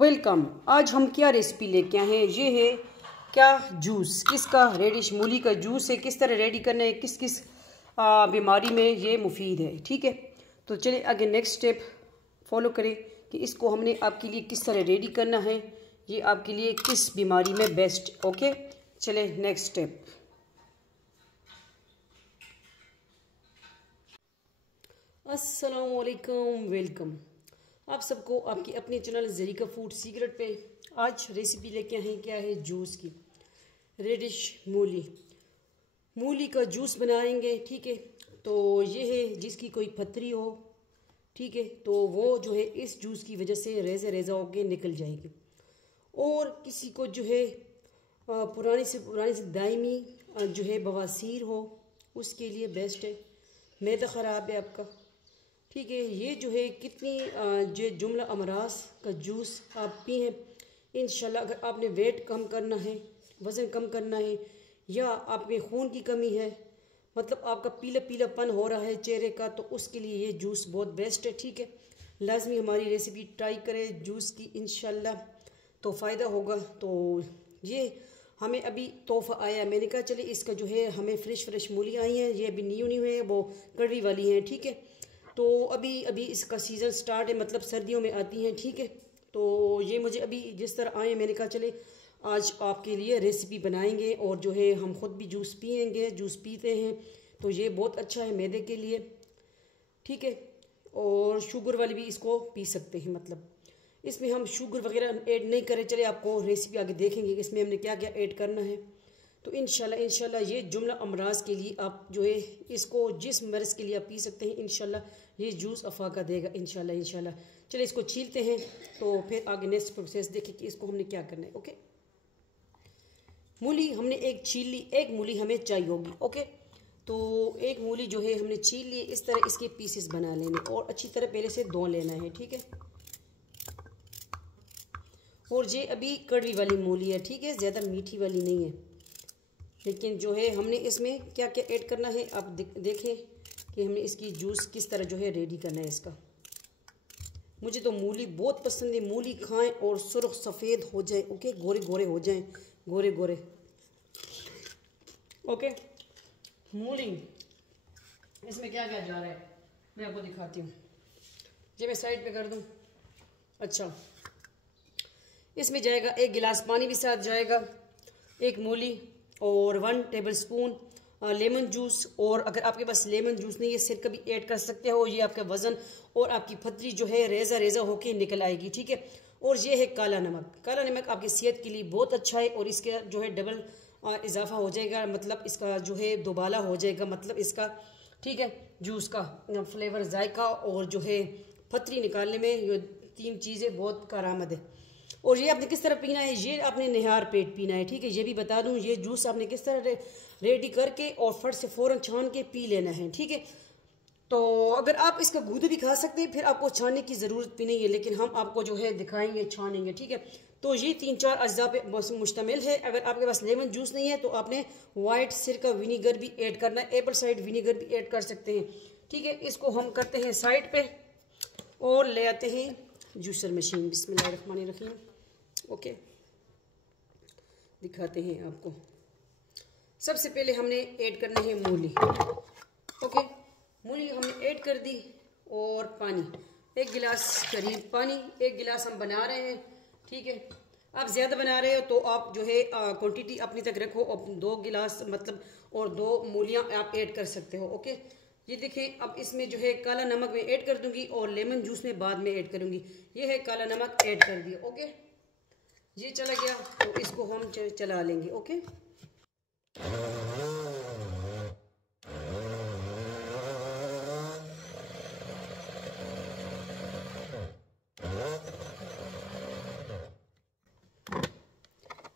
Welcome. आज हम क्या रेसिपी लेके आए हैं, ये है क्या जूस, किसका, रेडिश मूली का जूस है। किस तरह रेडी करना है, किस किस बीमारी में ये मुफीद है। ठीक है, तो चलिए आगे नेक्स्ट स्टेप फॉलो करें कि इसको हमने आपके लिए किस तरह रेडी करना है, ये आपके लिए किस बीमारी में बेस्ट। ओके, चले नेक्स्ट स्टेप। अस्सलाम वालेकुम, वेलकम आप सबको आपकी अपने चैनल ज़रीका फूड सीक्रेट पे। आज रेसिपी लेके आए हैं क्या है, जूस की। रेडिश मूली का जूस बनाएंगे। ठीक है, तो ये है जिसकी कोई पथरी हो, ठीक है, तो वो जो है इस जूस की वजह से रेज़ा रेज़ा होके निकल जाएगी। और किसी को जो है पुरानी से दायमी जो है बवासीर हो, उसके लिए बेस्ट है। मैदा ख़राब है आपका, ठीक है, ये जो है कितनी जो जुमला अमराज का जूस आप पिए इंशाल्लाह। अगर आपने वेट कम करना है, वज़न कम करना है, या आप में खून की कमी है, मतलब आपका पीला पीलापन हो रहा है चेहरे का, तो उसके लिए ये जूस बहुत बेस्ट है। ठीक है, लाजमी हमारी रेसिपी ट्राई करें जूस की, इंशाल्लाह तो फ़ायदा होगा। तो ये हमें अभी तोहफ़ा आया, मैंने कहा चले इसका जो है, हमें फ्रेश मूली आई हैं, ये अभी न्यू है, वो कड़वी वाली हैं। ठीक है, तो अभी इसका सीज़न स्टार्ट है, मतलब सर्दियों में आती हैं। ठीक है, तो ये मुझे अभी जिस तरह आए, मैंने कहा चले आज आपके लिए रेसिपी बनाएंगे, और जो है हम ख़ुद भी जूस पिएंगे, जूस पीते हैं, तो ये बहुत अच्छा है मैदे के लिए। ठीक है, और शुगर वाले भी इसको पी सकते हैं, मतलब इसमें हम शुगर वगैरह ऐड नहीं करें। चले आपको रेसिपी आगे देखेंगे कि इसमें हमने क्या क्या ऐड करना है। तो इंशाल्लाह ये जुमला अमराज के लिए आप जो है इसको जिस मर्ज़ के लिए आप पी सकते हैं, इंशाल्लाह ये जूस अफाका देगा इंशाल्लाह। चलिए इसको छीलते हैं, तो फिर आगे नेक्स्ट प्रोसेस देखें कि इसको हमने क्या करना है। ओके, मूली हमने एक छील ली, एक मूली हमें चाहिए होगी। ओके, तो एक मूली जो है हमने छील ली, इस तरह इसके पीसेस बना लेने और अच्छी तरह पहले से धो लेना है। ठीक है, और ये अभी कड़वी वाली मूली है, ठीक है, ज़्यादा मीठी वाली नहीं है। लेकिन जो है हमने इसमें क्या क्या ऐड करना है, आप देखें कि हमने इसकी जूस किस तरह जो है रेडी करना है इसका। मुझे तो मूली बहुत पसंद है, मूली खाएं और सुर्ख सफ़ेद हो जाए। ओके, गोरे गोरे हो जाएं, गोरे गोरे। ओके, मूली इसमें क्या क्या जा रहा है मैं आपको दिखाती हूँ। ये मैं साइड पे कर दूँ। अच्छा, इसमें जाएगा 1 गिलास पानी भी साथ जाएगा, एक मूली और 1 टेबलस्पून लेमन जूस। और अगर आपके पास लेमन जूस नहीं है, सिरका भी ऐड कर सकते हो, ये आपका वज़न और आपकी पथरी जो है रेज़ा रेज़ा होके निकल आएगी। ठीक है, और ये है काला नमक आपकी सेहत के लिए बहुत अच्छा है, और इसका जो है डबल इजाफा हो जाएगा, मतलब इसका जो है दोबाला हो जाएगा, मतलब इसका, ठीक है, जूस का फ्लेवर, जायका और जो है पथरी निकालने में ये 3 चीज़ें बहुत कारआमद है। और ये आपने किस तरह पीना है, ये आपने निहार पेट पीना है। ठीक है, ये भी बता दूं, ये जूस आपने किस तरह रेडी करके और फट से फ़ौरन छान के पी लेना है। ठीक है, तो अगर आप इसका दूध भी खा सकते हैं, फिर आपको छानने की ज़रूरत भी नहीं है, लेकिन हम आपको जो है दिखाएंगे छानेंगे। ठीक है, तो ये 3-4 अज्जा पे मुश्तमिल है। अगर आपके पास लेमन जूस नहीं है तो आपने वाइट सिरका विनीगर भी ऐड करना है, एप्पल साइड विनीगर भी ऐड कर सकते हैं। ठीक है, इसको हम करते हैं साइड पे और ले आते हैं जूसर मशीन। बिस्मिल्लाहिर्रहमानिर्रहीम। ओके, दिखाते हैं आपको। सबसे पहले हमने ऐड करना है मूली। ओके, मूली हमने ऐड कर दी, और पानी 1 गिलास करीब पानी, 1 गिलास हम बना रहे हैं। ठीक है, आप ज़्यादा बना रहे हो तो आप जो है क्वांटिटी अपनी तक रखो, और 2 गिलास मतलब और 2 मूलियाँ आप ऐड कर सकते हो। ओके, ये देखें, अब इसमें जो है काला नमक मैं ऐड कर दूंगी, और लेमन जूस में बाद में ऐड करूंगी। ये है काला नमक ऐड कर दिया। ओके, ये चला गया, तो इसको हम चला लेंगे। ओके,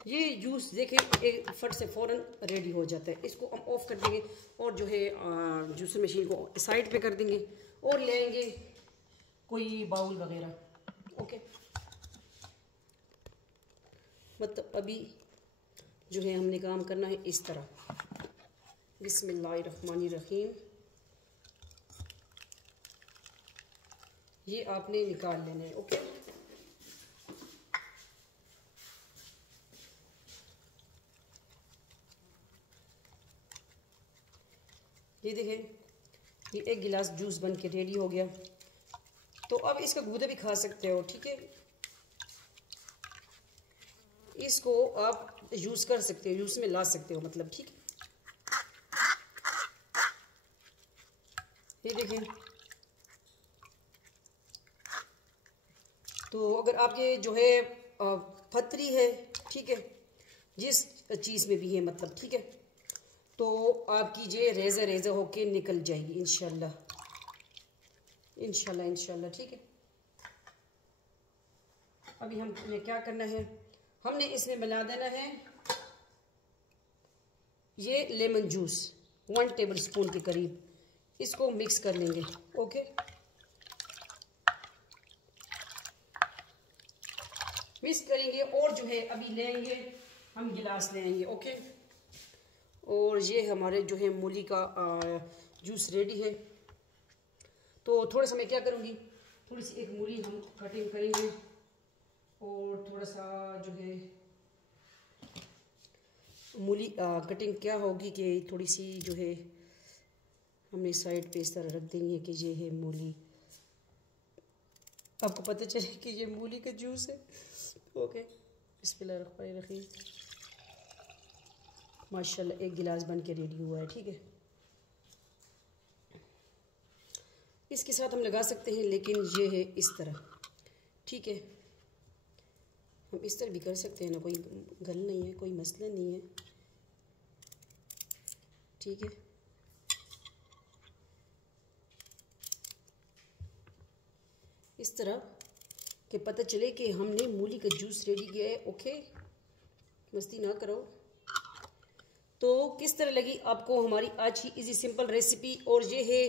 ये जूस देखें एक फट से फ़ौरन रेडी हो जाता है। इसको हम ऑफ कर देंगे, और जो है जूसर मशीन को साइड पे कर देंगे, और लेंगे कोई बाउल वगैरह। ओके, मतलब अभी जो है हमने काम करना है इस तरह। बिस्मिल्लाहिर्रहमानिर्रहीम। ये आपने निकाल लेना है। ओके, ये देखें, ये 1 गिलास जूस बन के रेडी हो गया। तो अब इसका गूदा भी खा सकते हो, ठीक है। इसको आप यूज़ कर सकते हो, यूज़ में ला सकते हो, मतलब ठीक है। ये देखें, तो अगर आपके जो है पथरी है, ठीक है, जिस चीज़ में भी है, मतलब ठीक है, तो आपकी ये रेज़ा रेज़ा होके निकल जाएगी इंशाल्लाह, इंशाल्लाह इंशाल्लाह, ठीक है। अभी हमें क्या करना है, हमने इसमें बना देना है ये लेमन जूस 1 टेबल स्पून के करीब, इसको मिक्स कर लेंगे। ओके, मिक्स करेंगे और जो है अभी लेंगे हम गिलास ले आएंगे। ओके, और ये हमारे जो है मूली का जूस रेडी है। तो थोड़ा सा मैं क्या करूँगी, थोड़ी सी एक मूली हम कटिंग करेंगे और थोड़ा सा जो है मूली कटिंग क्या होगी कि थोड़ी सी जो है हमने साइड पे इस तरह रख देंगे कि ये है मूली, आपको पता चले कि ये मूली का जूस है। ओके, बिस्मिल्लाहिर्रहमानिर्रहीम। माशाल्लाह 1 गिलास बन के रेडी हुआ है, ठीक है। इसके साथ हम लगा सकते हैं, लेकिन ये है इस तरह, ठीक है। हम इस तरह भी कर सकते हैं ना, कोई गल नहीं है, कोई मसला नहीं है, ठीक है। इस तरह कि पता चले कि हमने मूली का जूस रेडी किया है। ओके, मस्ती ना करो। तो किस तरह लगी आपको हमारी आज की इजी सिंपल रेसिपी, और ये है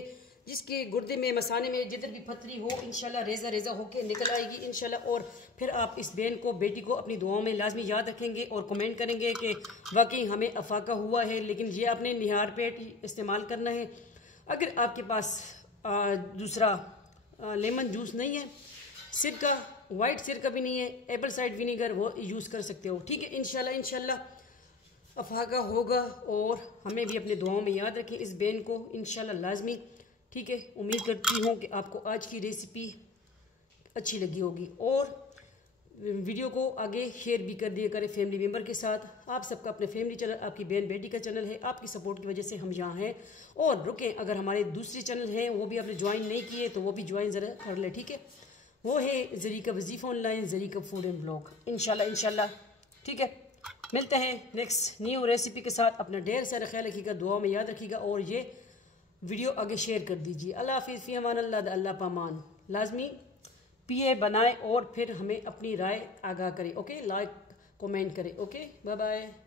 जिसके गुर्दे में मसाने में जिधर भी पथरी हो इंशाल्लाह रेज़ा रेज़ा होके निकल आएगी इंशाल्लाह। और फिर आप इस बहन को, बेटी को अपनी दुआओं में लाजमी याद रखेंगे और कमेंट करेंगे कि वाकई हमें अफाका हुआ है, लेकिन ये आपने निहार पेट इस्तेमाल करना है। अगर आपके पास दूसरा लेमन जूस नहीं है, सिरका, वाइट सिरका भी नहीं है, एप्पल साइड विनीगर, वो यूज़ कर सकते हो, ठीक है। इंशाल्लाह इंशाल्लाह अफाका होगा, और हमें भी अपने दुआओं में याद रखें इस बहन को इंशाल्लाह लाजमी, ठीक है। उम्मीद करती हूँ कि आपको आज की रेसिपी अच्छी लगी होगी, और वीडियो को आगे शेयर भी कर दिया करें फैमिली मेम्बर के साथ। आप सबका अपने फैमिली चैनल, आपकी बहन बेटी का चैनल है, आपकी सपोर्ट की वजह से हम यहाँ हैं। और रुकें, अगर हमारे दूसरे चैनल हैं वो भी आपने ज्वाइन नहीं किए तो वो भी ज्वाइन ज़रा कर ले, ठीक है। वो है ज़रीका वजीफ़ा online, Zareeka food and blog. इंशाल्लाह इंशाल्लाह, ठीक है। मिलते हैं नेक्स्ट न्यू रेसिपी के साथ। अपना ढेर सारा ख्याल रखिएगा, दुआ में याद रखिएगा, और ये वीडियो आगे शेयर कर दीजिए। अल्लाह हाफ़िज़, फ़ी अमान अल्लाह, अल्लाह पामान। लाजमी पीए बनाए और फिर हमें अपनी राय आगाह करें। ओके, लाइक कमेंट करें। Okay, bye bye.